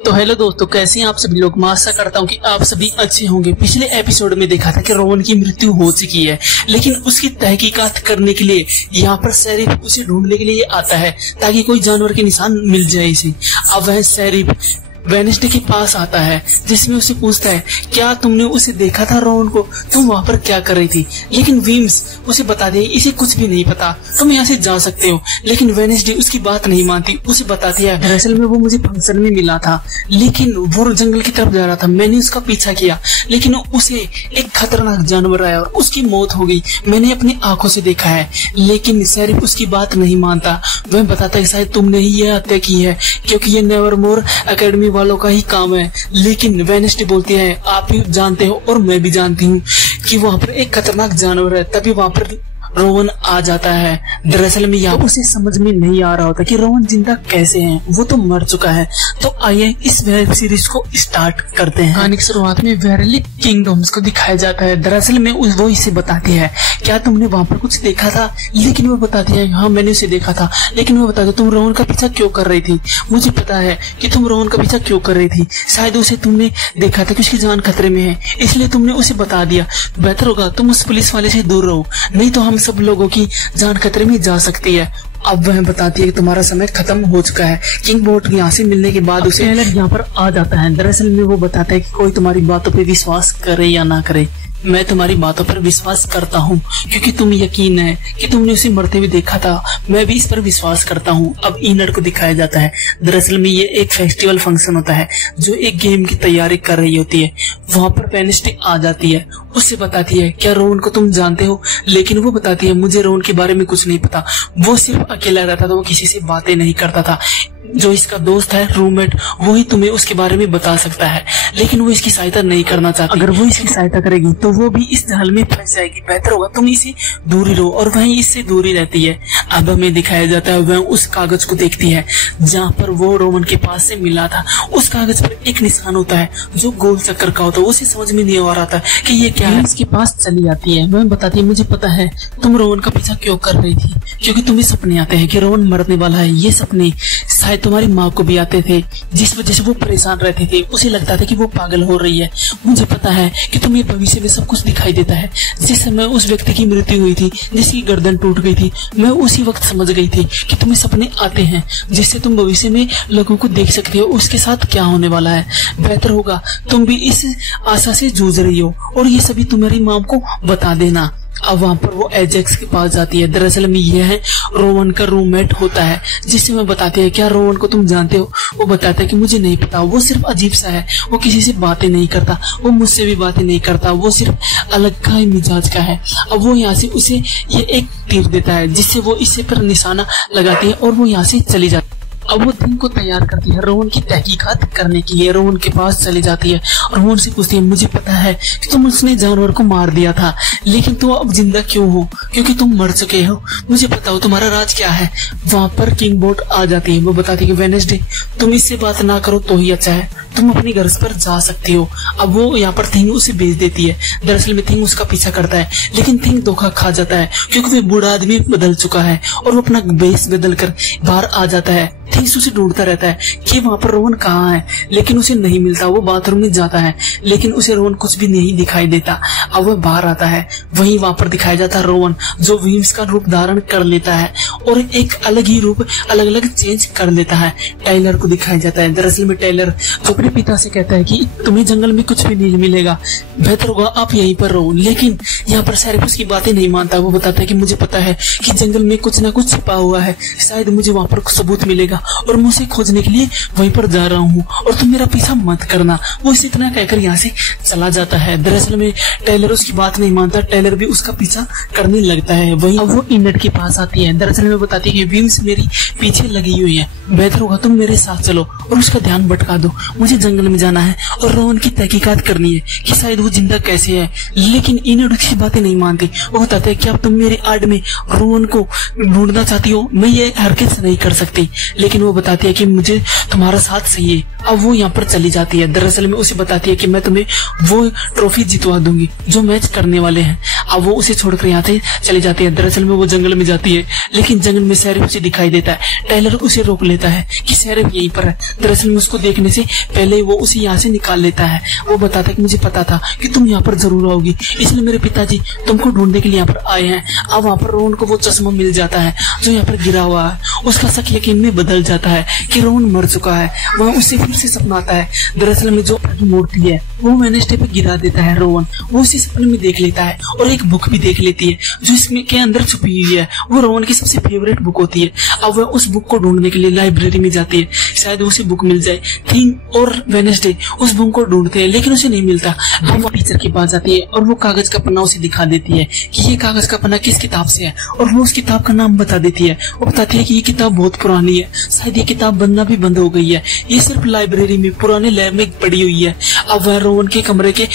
तो हेलो दोस्तों, कैसे हैं आप सभी लोग। मैं आशा करता हूं कि आप सभी अच्छे होंगे। पिछले एपिसोड में देखा था कि रोवन की मृत्यु हो चुकी है, लेकिन उसकी तहकीकात करने के लिए यहाँ पर शेरिफ उसे ढूंढने के लिए आता है ताकि कोई जानवर के निशान मिल जाए इसे। अब वह शेरिफ वेडनेसडे के पास आता है, जिसमें उसे पूछता है क्या तुमने उसे देखा था रोवन को, तुम वहाँ पर क्या कर रही थी। लेकिन विम्स उसे बता दे इसे कुछ भी नहीं पता, तुम यहाँ से जा सकते हो। लेकिन वेडनेसडे उसकी बात नहीं मानती, उसे बताती है दरअसल में वो मुझे फंक्शन में मिला था, लेकिन वो जंगल की तरफ जा रहा था, मैंने उसका पीछा किया, लेकिन उसे एक खतरनाक जानवर आया और उसकी मौत हो गई, मैंने अपनी आंखों से देखा है। लेकिन शेरिफ उसकी बात नहीं मानता, वह बताता है शायद तुमने ही यह हत्या की है क्योंकि ये नेवरमोर एकेडमी वालों का ही काम है। लेकिन वेडनेसडे बोलती है आप भी जानते हो और मैं भी जानती हूँ कि वहाँ पर एक खतरनाक जानवर है। तभी वहाँ पर रोवन आ जाता है। दरअसल में यहाँ उसे समझ में नहीं आ रहा होता कि रोवन जिंदा कैसे है, वो तो मर चुका है। तो आइए इस वेब सीरीज को स्टार्ट करते हैं। कहानी की शुरुआत में वेरली किंगडम्स को दिखाया जाता है। दरअसल में वो इसे बताती है क्या तुमने वहाँ पर कुछ देखा था। लेकिन वो बताती है हाँ मैंने उसे देखा था। लेकिन वो बताती है तुम रोवन का पीछा क्यों कर रही थी, मुझे पता है कि तुम रोवन का पीछा क्यों कर रही थी, शायद उसे तुमने देखा था कि उसकी जान खतरे में है, इसलिए तुमने उसे बता दिया। बेहतर होगा तुम उस पुलिस वाले से दूर रहो, नहीं तो हम सब लोगों की जान खतरे में जा सकती है। अब वह बताती है कि तुम्हारा समय खत्म हो चुका है। किंग बोट यहाँ से मिलने के बाद उसे यहाँ पर आ जाता है। दरअसल में वो बताता है कि कोई तुम्हारी बातों पे विश्वास करे या ना करे, मैं तुम्हारी बातों पर विश्वास करता हूँ क्योंकि तुम यकीन है कि तुमने उसे मरते हुए देखा था, मैं भी इस पर विश्वास करता हूँ। अब इनर को दिखाया जाता है। दरअसल में ये एक फेस्टिवल फंक्शन होता है जो एक गेम की तैयारी कर रही होती है। वहाँ पर वेडनेसडे आ जाती है, उससे बताती है क्या रोवन को तुम जानते हो। लेकिन वो बताती है मुझे रोवन के बारे में कुछ नहीं पता, वो सिर्फ अकेला रहता था, वो किसी से बातें नहीं करता था, जो इसका दोस्त है रूममेट वही तुम्हें उसके बारे में बता सकता है। लेकिन वो इसकी सहायता नहीं करना चाहती, अगर वो इसकी सहायता करेगी तो वो भी इस जाल में फंस जाएगी, बेहतर होगा तुम इसे दूरी रहो। और वही इससे दूरी रहती है। अब हमें दिखाया जाता है वह उस कागज को देखती है जहाँ पर वो रोवन के पास से मिला था। उस कागज पर एक निशान होता है जो गोल चक्कर का होता है। उसे समझ में नहीं आ रहा था कि ये क्या है। इसके पास चली जाती है, वह बताती है मुझे पता है तुम रोवन का पीछा क्यों कर रही थी, क्योंकि तुम्हें सपने आते हैं कि रोवन मरने वाला है। ये सपने शायद तुम्हारी माँ को भी आते थे, जिस वजह से वो परेशान रहते थे, उसे लगता था कि वो पागल हो रही है। मुझे पता है कि तुम्हें भविष्य में सब कुछ दिखाई देता है। जिस समय उस व्यक्ति की मृत्यु हुई थी जिसकी गर्दन टूट गई थी, मैं उसी वक्त समझ गई थी कि तुम्हें सपने आते हैं जिससे तुम भविष्य में लोगों को देख सकते हो उसके साथ क्या होने वाला है। बेहतर होगा तुम भी इस आशा से जूझ रही हो और ये सभी तुम्हारी माँ को बता देना। अब वहाँ पर वो एजेक्स के पास जाती है। दरअसल में यह है रोवन का रूममेट होता है, जिससे मैं बताती है क्या रोवन को तुम जानते हो। वो बताता है कि मुझे नहीं पता, वो सिर्फ अजीब सा है, वो किसी से बातें नहीं करता, वो मुझसे भी बातें नहीं करता, वो सिर्फ अलग का ही मिजाज का है। अब वो यहाँ से उसे ये एक तीर देता है जिससे वो इससे पर निशाना लगाती है और वो यहाँ से चली जाती है। अब वो थिंग को तैयार करती है रोवन की तहकीकात करने के लिए। रोवन के पास चली जाती है और रोवन से पूछती है मुझे पता है कि तुम उसने जानवर को मार दिया था, लेकिन तुम अब जिंदा क्यों हो, क्योंकि तुम मर चुके हो, मुझे पता हो तुम्हारा राज क्या है। वहाँ पर किंग बोट आ जाती है। वो बताती है कि वेडनेसडे तुम इससे बात ना करो तो ही अच्छा है, तुम अपने घर पर जा सकती हो। अब वो यहाँ पर थिंग उसे भेज देती है। दरअसल में थिंग उसका पीछा करता है, लेकिन थिंग धोखा खा जाता है क्योंकि वो बूढ़ा आदमी बदल चुका है और वो अपना बेस बदल कर बाहर आ जाता है। थिंग उसे ढूंढता रहता है कि वहाँ पर रोवन कहाँ है, लेकिन उसे नहीं मिलता। वो बाथरूम में जाता है लेकिन उसे रोवन कुछ भी नहीं दिखाई देता। अब वह बाहर आता है, वहीं वहाँ पर दिखाया जाता है रोवन जो विम्स का रूप धारण कर लेता है और एक अलग ही रूप अलग अलग चेंज कर लेता है। टाइलर को दिखाया जाता है। दरअसल में टाइलर जो अपने पिता से कहता है कि तुम्हें जंगल में कुछ भी नहीं मिलेगा, बेहतर होगा आप यहीं पर रहो। लेकिन यहाँ पर शेरिफ उसकी बातें नहीं मानता। वो बताता है कि मुझे पता है कि जंगल में कुछ ना कुछ छिपा हुआ है, शायद मुझे वहाँ पर सबूत मिलेगा और मैं उसे खोजने के लिए वहीं पर जा रहा हूँ और तुम मेरा पीछा मत करना। वो इसे इतना कहकर यहाँ से चला जाता है। दरअसल में टेलर उसकी बात नहीं मानता, टेलर भी उसका पीछा करने लगता है। वहीं अब वो इनर के पास आती है। दरअसल में बताती है कि विम्स मेरी पीछे लगी हुई है, बेहतर होगा तुम मेरे साथ चलो और उसका ध्यान भटका दो। मुझे जंगल में जाना है और रोवन की तहकीकात करनी है कि शायद वो जिंदा कैसे है। लेकिन इनर उसकी बातें नहीं मानती। वो बताते हैं कि अब तुम मेरे आड़ में रोवन को ढूंढना चाहती हो, मैं ये हरकत नहीं कर सकती। लेकिन वो बताती है कि मुझे तुम्हारा साथ चाहिए। अब वो यहाँ पर चली जाती है। दरअसल में उसे बताती है कि मैं तुम्हें वो ट्रॉफी जितवा दूंगी जो मैच करने वाले हैं। अब वो उसे छोड़कर यहाँ से चली जाती है। दरअसल में वो जंगल में जाती है, लेकिन जंगल में शेरिफ उसे दिखाई देता है। टाइलर उसे रोक लेता है कि शेरिफ यहीं पर है। दरअसल में उसको देखने से पहले वो उसे यहाँ से निकाल लेता है। वो बताता है कि मुझे पता था कि तुम यहाँ पर जरूर आओगी, इसलिए मेरे पिताजी तुमको ढूंढने के लिए यहाँ पर आए हैं। अब वहाँ पर रोहन को वो चश्मा मिल जाता है जो यहाँ पर गिरा हुआ है। उसका शक यकीन में बदल जाता है कि रोहन मर चुका है। वहाँ उसे फिर से सपना आता है। दरअसल में जो मूर्ति है वो वेडनेसडे पे गिरा देता है रोहन। वो उसी सपने में देख लेता है और एक बुक भी देख लेती है जो इसमें के अंदर छुपी हुई है। वो रोहन की सबसे फेवरेट बुक होती है। अब वह उस बुक को ढूंढने के लिए लाइब्रेरी में जाती है, शायद उसे बुक मिल जाए। थिंग और वेडनेसडे उस बुक को ढूंढते हैं, लेकिन उसे नहीं मिलता। अब वो टीचर के पास जाती है और वो कागज का पन्ना उसे दिखा देती है कि ये कागज का पन्ना किस किताब से है, और वो उस किताब का नाम बता देती है। वो बताती है कि ये किताब बहुत पुरानी है, शायद ये किताब बनना भी बंद हो गई है, ये सिर्फ लाइब्रेरी में पुराने लैब में पड़ी हुई है। अब वह रोहन के कमरे के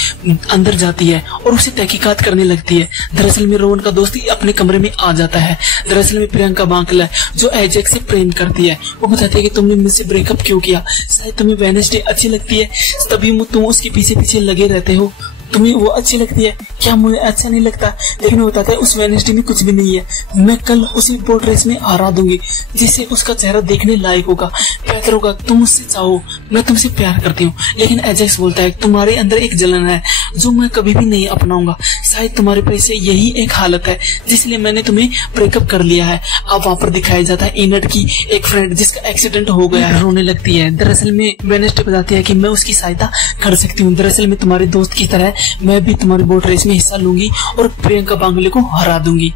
अंदर जाती है और उसे तहकीकात करने लगती है। दरअसल में रोहन का दोस्त अपने कमरे में आ जाता है। दरअसल में प्रियंका बांकल है जो एजेक्स से प्रेम करती है। वो बताती है कि तुमने मुझसे ब्रेकअप क्यों किया, शायद तुम्हें वेडनेसडे अच्छी लगती है, तभी तुम उसके पीछे पीछे लगे रहते हो। तुम्हें वो अच्छी लगती है, क्या मुझे अच्छा नहीं लगता? लेकिन वो बताता है उस वेडनेसडे में कुछ भी नहीं है, मैं कल उसी बोट रेस में हरा दूंगी जिससे उसका चेहरा देखने लायक होगा, बेहतर होगा। तुम मुझसे चाहो, मैं तुमसे प्यार करती हूँ। लेकिन एजेक्स बोलता है तुम्हारे अंदर एक जलन है जो मैं कभी भी नहीं अपनाऊंगा, शायद तुम्हारे पैसे यही एक हालत है जिसलिए मैंने तुम्हें ब्रेकअप कर लिया है। अब वहाँ पर दिखाया जाता है इनट की एक फ्रेंड जिसका एक्सीडेंट हो गया है, रोने लगती है। दरअसल में वेडनेसडे बताती है कि मैं उसकी सहायता कर सकती हूँ। दरअसल में तुम्हारे दोस्त की तरह मैं भी तुम्हारी बोट रेस में हिस्सा लूंगी और प्रियंका बांगले को हरा दूंगी।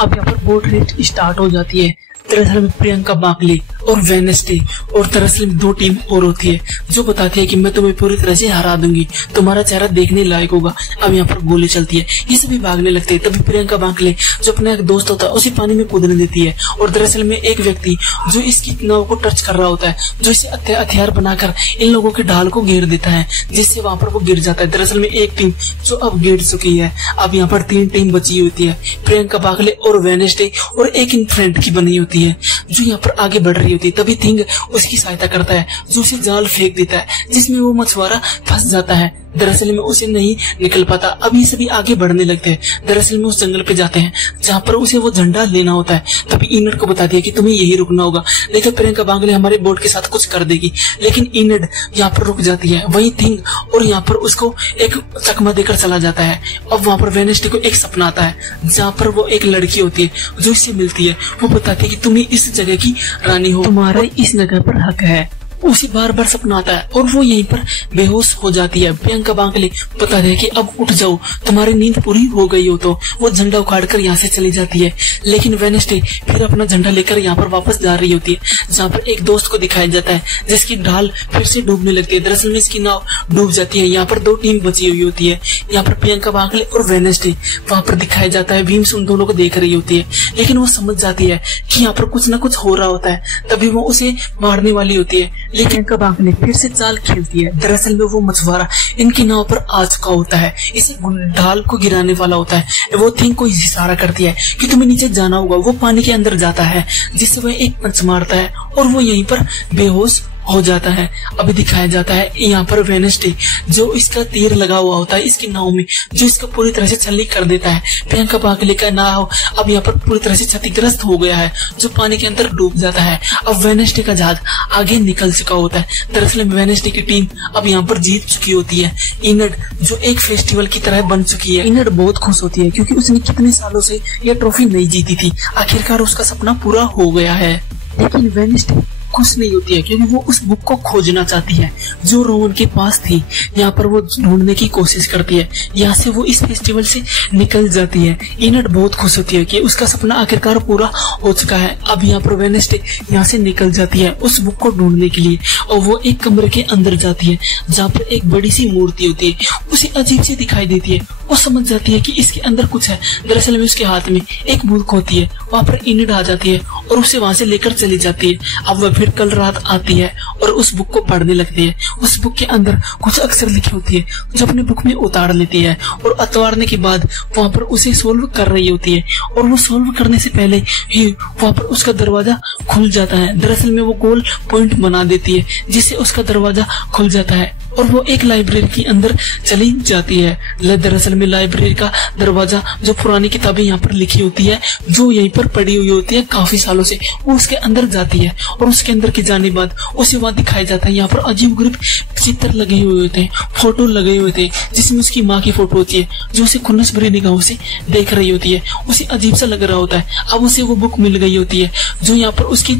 अब यहाँ पर बोट रेस स्टार्ट हो जाती है। दरअसल में प्रियंका बांकले और वेडनेसडे और दरअसल में दो टीम और होती है जो बताती है कि मैं तुम्हें पूरी तरह से हरा दूंगी, तुम्हारा चेहरा देखने लायक होगा। अब यहाँ पर गोली चलती है, ये सभी भागने लगते हैं। तभी प्रियंका बांकले जो अपना एक दोस्त होता है उसे पानी में कूदने देती है, और दरअसल में एक व्यक्ति जो इसकी नाव को टच कर रहा होता है जो इसे हथियार बनाकर इन लोगों के ढाल को घेर देता है, जिससे वहां पर वो गिर जाता है। दरअसल में एक टीम जो अब गिर चुकी है। अब यहाँ पर 3 टीम बची होती है, प्रियंका बांकले और वेडनेसडे और एक इन फ्रेंड की बनी होती है जो यहाँ पर आगे बढ़ रही होती है। तभी थिंग उसकी सहायता करता है जो उसे जाल फेंक देता है जिसमें वो मछुआरा फंस जाता है। दरअसल में उसे नहीं निकल पाता। अब ये सभी आगे बढ़ने लगते हैं। दरअसल में उस जंगल पे जाते हैं जहाँ पर उसे वो झंडा लेना होता है। तभी इनट को बताती है कि तुम्हें यही रुकना होगा, नहीं तो प्रियंका बांगले हमारे बोट के साथ कुछ कर देगी। लेकिन इनट यहाँ पर रुक जाती है, वही थिंग और यहाँ पर उसको एक चकमा देकर चला जाता है। अब वहाँ पर वेडनेसडे को एक सपना आता है जहाँ पर वो एक लड़की होती है जो इससे मिलती है। वो बताती है कि तुम्हें इस जगह की रानी हो, तुम्हारा इस जगह पर हक है। उसे बार बार सपना आता है और वो यहीं पर बेहोश हो जाती है। प्रियंका बांकले बता रहे कि अब उठ जाओ, तुम्हारी नींद पूरी हो गई हो। तो वो झंडा उखाड़कर यहाँ से चली जाती है। लेकिन वेडनेसडे फिर अपना झंडा लेकर यहाँ पर वापस जा रही होती है जहाँ पर एक दोस्त को दिखाया जाता है जिसकी ढाल फिर से डूबने लगती है। दरअसल में इसकी नाव डूब जाती है। यहाँ पर 2 टीम बची हुई होती है, यहाँ पर प्रियंका बांकले और वेडनेसडे। वहाँ पर दिखाया जाता है भीम उन दोनों को देख रही होती है, लेकिन वो समझ जाती है कि यहाँ पर कुछ न कुछ हो रहा होता है। तभी वो उसे मारने वाली होती है, लेकिन प्रियंका बांकले फिर से चाल खेलती है। दरअसल में वो मछुआरा इनकी नाव पर आ चुका होता है, इसे ढाल को गिराने वाला होता है। वो थिंग को इशारा करती है कि तुम्हें नीचे जाना होगा। वो पानी के अंदर जाता है जिससे वह एक पंच मारता है और वो यहीं पर बेहोश हो जाता है। अभी दिखाया जाता है यहाँ पर वेडनेसडे जो इसका तीर लगा हुआ होता है इसकी नाव में, जो इसका पूरी तरह से छलनी कर देता है। प्रियंका बांकले का नाव अब यहाँ पर पूरी तरह से क्षतिग्रस्त हो गया है जो पानी के अंदर डूब जाता है। अब वेडनेसडे का जहाज आगे निकल चुका होता है। दरअसल वेडनेसडे की टीम अब यहाँ पर जीत चुकी होती है। इनट जो एक फेस्टिवल की तरह बन चुकी है। इनट बहुत खुश होती है क्योंकि उसने कितने सालों से यह ट्रॉफी नहीं जीती थी, आखिरकार उसका सपना पूरा हो गया है। लेकिन वेडनेसडे खुश नहीं होती है क्योंकि वो उस बुक को खोजना चाहती है जो रोहन के पास थी। यहाँ पर वो ढूंढने की कोशिश करती है, यहाँ से वो इस फेस्टिवल से निकल जाती है। इनट बहुत खुश होती है कि उसका सपना आखिरकार पूरा हो चुका है। अब यहाँ पर वेडनेसडे यहाँ से निकल जाती है उस बुक को ढूंढने के लिए, और वो एक कमरे के अंदर जाती है जहाँ पर एक बड़ी सी मूर्ति होती है। उसे अजीब सी दिखाई देती है, वो समझ जाती है कि इसके अंदर कुछ है। दरअसल में उसके हाथ में एक बुक होती है। वहाँ पर इनट आ जाती है और उसे वहां से लेकर चली जाती है। अब वह फिर कल रात आती है और उस बुक को पढ़ने लगती है। उस बुक के अंदर कुछ अक्षर लिखी होती है जो अपने बुक में उतार लेती है, और उतारने के बाद वहां पर उसे सोल्व कर रही होती है, और वो सोल्व करने से पहले ही वहां पर उसका दरवाजा खुल जाता है। दरअसल में वो गोल पॉइंट बना देती है जिससे उसका दरवाजा खुल जाता है और वो एक लाइब्रेरी के अंदर चली जाती है। दरअसल में लाइब्रेरी का दरवाजा, जो पुरानी किताबें यहाँ पर लिखी होती है, जो यहीं पर पड़ी हुई होती है काफी सालों से, वो उसके अंदर जाती है। और उसके अंदर के जाने बाद उसे वहां दिखाया जाता है यहाँ पर अजीब गरीब चित्र लगे हुए होते हैं, फोटो लगे हुए थे, जिसमें उसकी माँ की फोटो होती है, जो उसे खुन्नस भरी निगाहों से देख रही होती है। उसे अजीब सा लग रहा होता है। अब उसे वो बुक मिल गई होती है जो यहाँ पर उसकी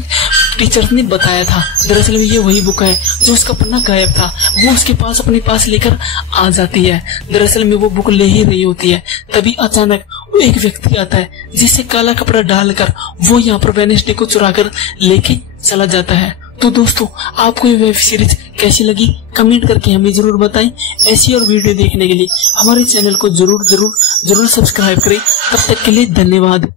टीचर ने बताया था। दरअसल में ये वही बुक है जो उसका पन्ना गायब था, वो उसके पास अपने पास लेकर आ जाती है। दरअसल में वो बुक ले ही रही होती है, तभी अचानक वो एक व्यक्ति आता है जिसे काला कपड़ा डालकर वो यहाँ पर वेडनेसडे को चुरा कर लेके चला जाता है। तो दोस्तों, आपको ये वेब सीरीज कैसी लगी कमेंट करके हमें जरूर बताएं। ऐसी और वीडियो देखने के लिए हमारे चैनल को जरूर सब्सक्राइब करें। तब तक के लिए धन्यवाद।